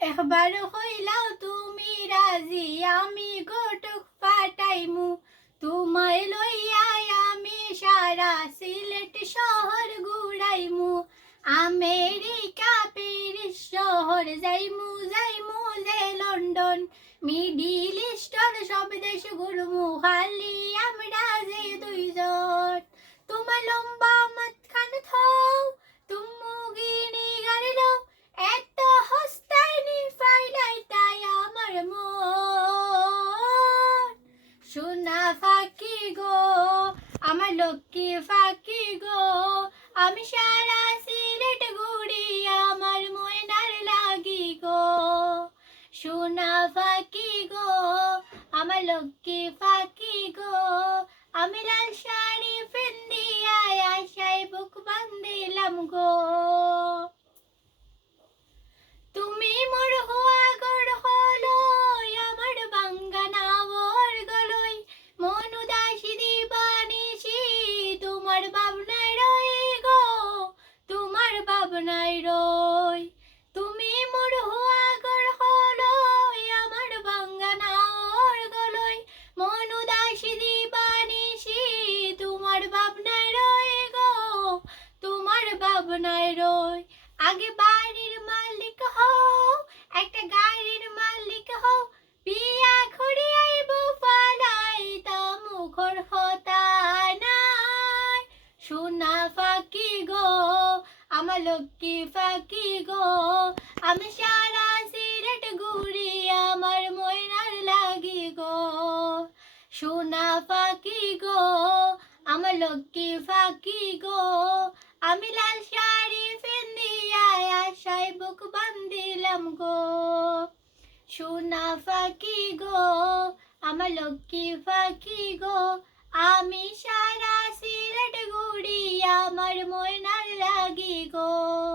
একবার হইলাও তুমি রাজি, আমি গোটক পাঠাইমু। তোমায় লইয়াই আমি সারা সিলেট শহর ঘুরাইমু। আমেরিকা, প্যারিস, শহর যাইমু যাইমু যে লন্ডন। মিডিল ইস্টর সব দেশ ঘুরমু খালি আমরা যে দুইজন। তোমার লম্বা লক্ষ্মী ফাঁকি গো। আমি সারা সিলেট ঘুরি আমার ময়নার লাগি গো। সোনা ফাঁকি গো, আমার লক্ষ্মী ফাঁকি গো। আমি লাল শাড়ি ফেন্দিয়ায় আশায় বুক বান্ধিলাম গো। ভাবনায় রই গো, তোমার ভাবনায় রই। তুমি মোর হওয়া গড় হলো আমার বাঙ্গানা ওর গলই। মন উদাসী দিবানিসি তোমার ভাবনায় রই গো, তোমার ভাবনায় রই। আগে বাড়ির মালিক হও ফাঁকি গো, আমার লক্ষ্মী ফাঁকি গো। আমি সারা সিলেট ঘুরি, আমার ময়নার লাগি গো। সোনা ফাঁকি গো, আমার লক্ষ্মী ফাঁকি গো। আমি লাল শাড়ি ফেন্দিয়ায় আশায় বুক বান্দিলাম গো। সোনা ফাঁকি গো, আমার লক্ষ্মী ফাঁকি গো। আমি সারা আমার ময়নার লাগি গো।